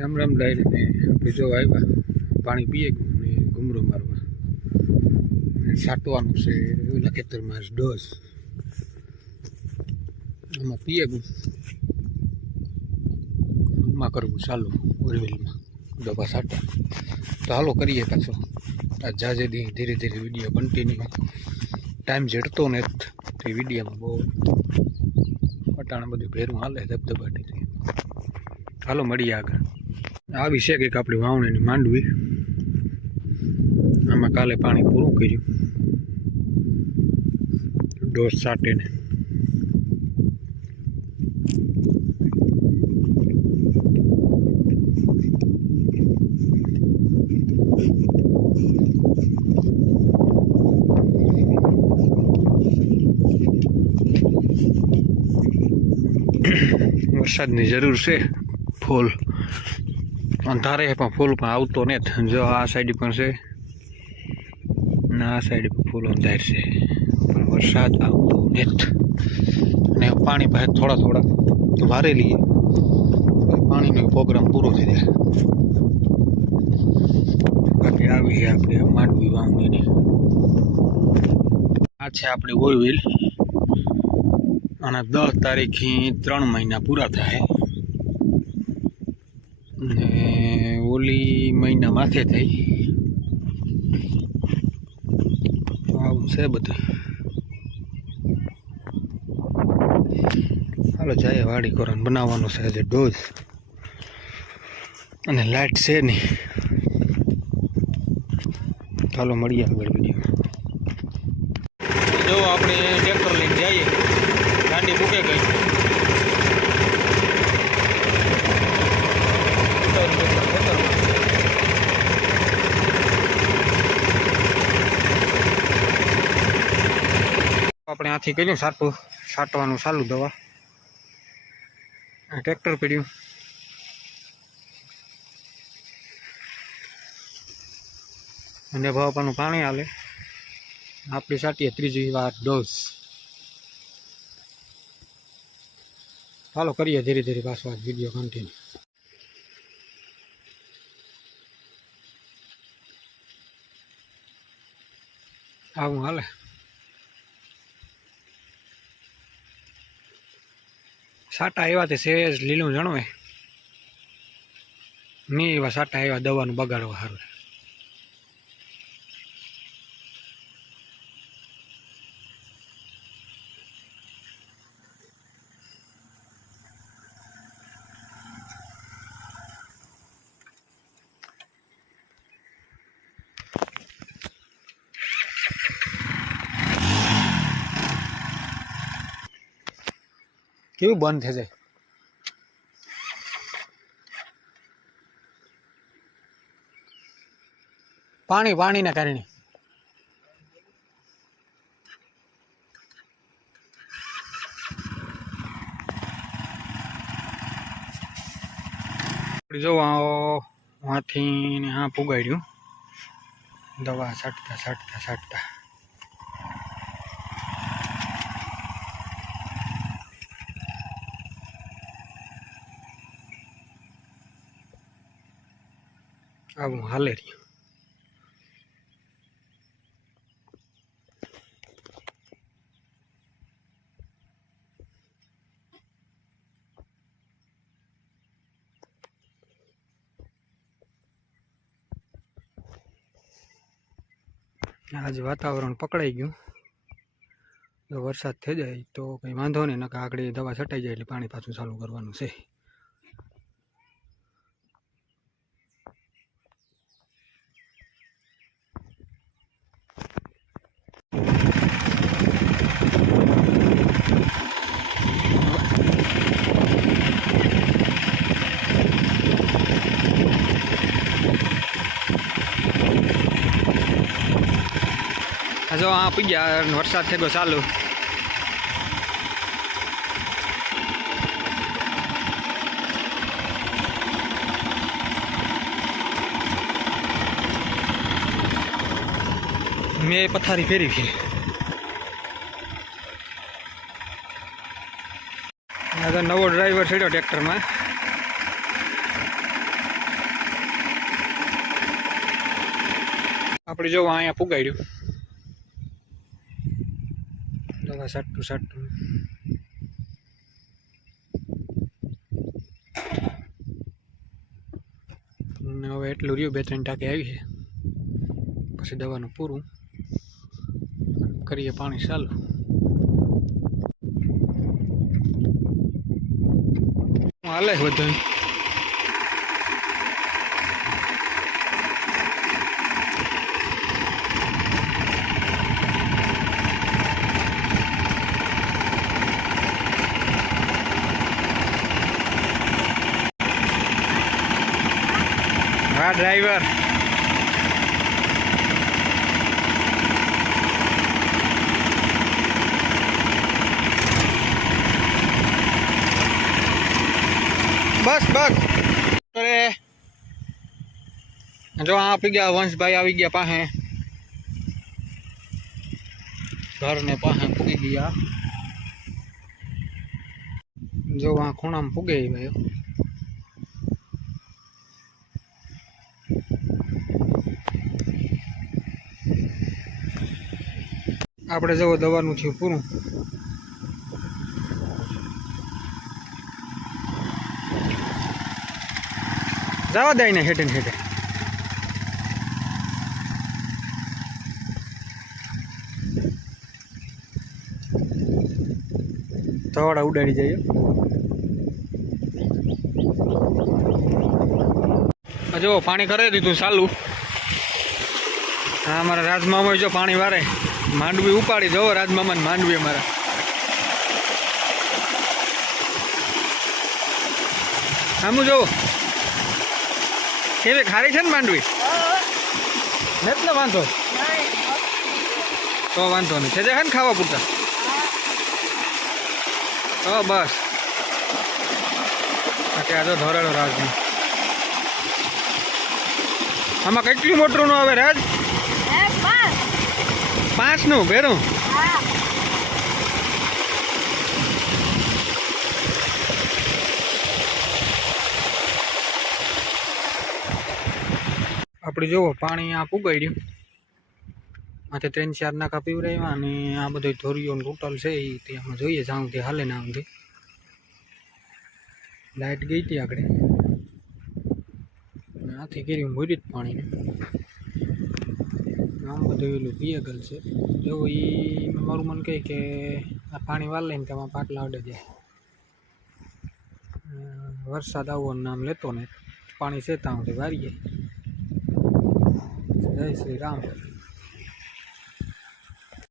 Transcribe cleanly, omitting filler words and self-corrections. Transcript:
Ram Ram diary ને આપણે જો આવ્યા પાણી પીએ ગયું ને ઘૂમરો મારવા છાંટવાનું છે ઓલા ખેતરમાં ડોઝ આમાં પીએ ગયું માં કરવું ચાલુ ઓરવેલમાં દવા છાંટવા તો હાલો કરીએ પાછો આ જાજે દી ધીરે ધીરે વિડીયો કન્ટિન્યુ ટાઈમ જડતો ને તે વિડીયોમાં બહુ પટાણ બધું ભેરું હાલે ધબધબાટી હાલો મળીએ આગળ આવી છે કંઈક આપણી વાવણીની માંડવી આમાં કાલે પાણી પૂરું કર્યું ડોઝ છાંટીને વરસાદની જરૂર છે ફૂલ અંધારે પણ ફૂલ પણ આવતો નથી જો આ સાઈડ પણ છે ને આ સાઈડ પણ ફૂલ અંધાર છે પણ વરસાદ આવતો નથી ને પાણી પાસે થોડા થોડા વારે લઈએ પાણીનો પ્રોગ્રામ પૂરો થઈ જાય બાકી આવી આપણે માંડવી વાવણીની આ છે આપણી ઓરવેલ અને 10 તારીખથી 3 મહિના પૂરા થાય ને ઓલી મહિના માથે થઈ આવું છે બધું હાલો જાય વાડી કોરાને બનાવવાનો છે આજે ડોઝ અને લાઇટ છે નહીં ચાલો મળીએ આગળ વિડીયો જો આપણે ટ્રેક્ટર લઈને જઈએ ગાડી મૂકે ગઈ આપણે આથી કર્યું છાંટવાનું ચાલુ દવા ટ્રેક્ટર પડ્યું અને ભાવવાનું પાણી હાલે આપણી છાંટીએ ત્રીજી વાર ડોઝ ચાલો કરીએ ધીરે ધીરે પાછો આ વિડીયો કન્ટિન્યુ આવું હાલે સાટા આવ્યા તે સેજ લીલું જણવે નહીં એવા સાટા આવ્યા દવાનું બગાડવા સારું કેવું બંધ થઈ જાય પાણીના કારણે જો આથી ને હા પુગાડ્યું દવા છાંટતા આવું હાલે રહ્યું આજે વાતાવરણ પકડાઈ ગયું જો વરસાદ થઈ જાય તો કંઈ વાંધો નહીં નકર આગળ દવા છટાઈ જાય એટલે પાણી પાછું ચાલુ કરવાનું છે જો આ પી ગયા વરસાદ થઈ ગયો ચાલુ મેં પથારી ફેરી છે નવો ડ્રાઈવર ચડ્યો ટ્રેક્ટરમાં આપણે જો અહીંયા પુગાડ્યું દવા સાટું ને હવે એટલું રહ્યું 2-3 ટાંકી આવી છે પછી દવાનું પૂરું કરીએ પાણી ચાલુ હાલે બધું હા ડ્રાઈવર બસ અરે જો આપી ગયા વંશભાઈ આવી ગયા પાસે ઘરને પાસે પૂગી ગયા જો આ ખૂણામાં પૂગે ભાઈ આપણે જવો દવાનું થયું પૂરું જવા દઈ ને હેઠે ધવાડા ઉડાડી જાય જો પાણી કરી દીધું ચાલુ હા અમારા રાજમામા જો પાણી વારે માંડવી ઉપાડી જવો રાજમામાને માંડવી અમારા આમું જોવો કેવી ખારી છે ને માંડવી એટલે વાંધો તો વાંધો નહીં છે ને ખાવા પૂરતા તો બસ અત્યારે તો ધોરેલો રાજનું આમાં કેટલું મોટરું નું આવે રાજ 5 નું બેરું આપણે જોવો પાણી આ પુગાડ્યું માથે 3-4 નાકા પીવરાવ્યા અને આ બધું ધોરીઓ ટોટલ છે એ ત્યાં જોઈએ જાઉંથી હાલે ને આમથી લાઇટ ગઈ હતી આગળ આથી કર્યું મૂરી જ પાણીને આમ બધું એલું પીએગલ છે જો એ મારું મન કહે કે આ પાણી વાળ લઈને તેમાં પાટલા અડે જાય વરસાદ આવવાનું નામ લેતો ને પાણી છે ત્યાં વારીએ જય શ્રી રામ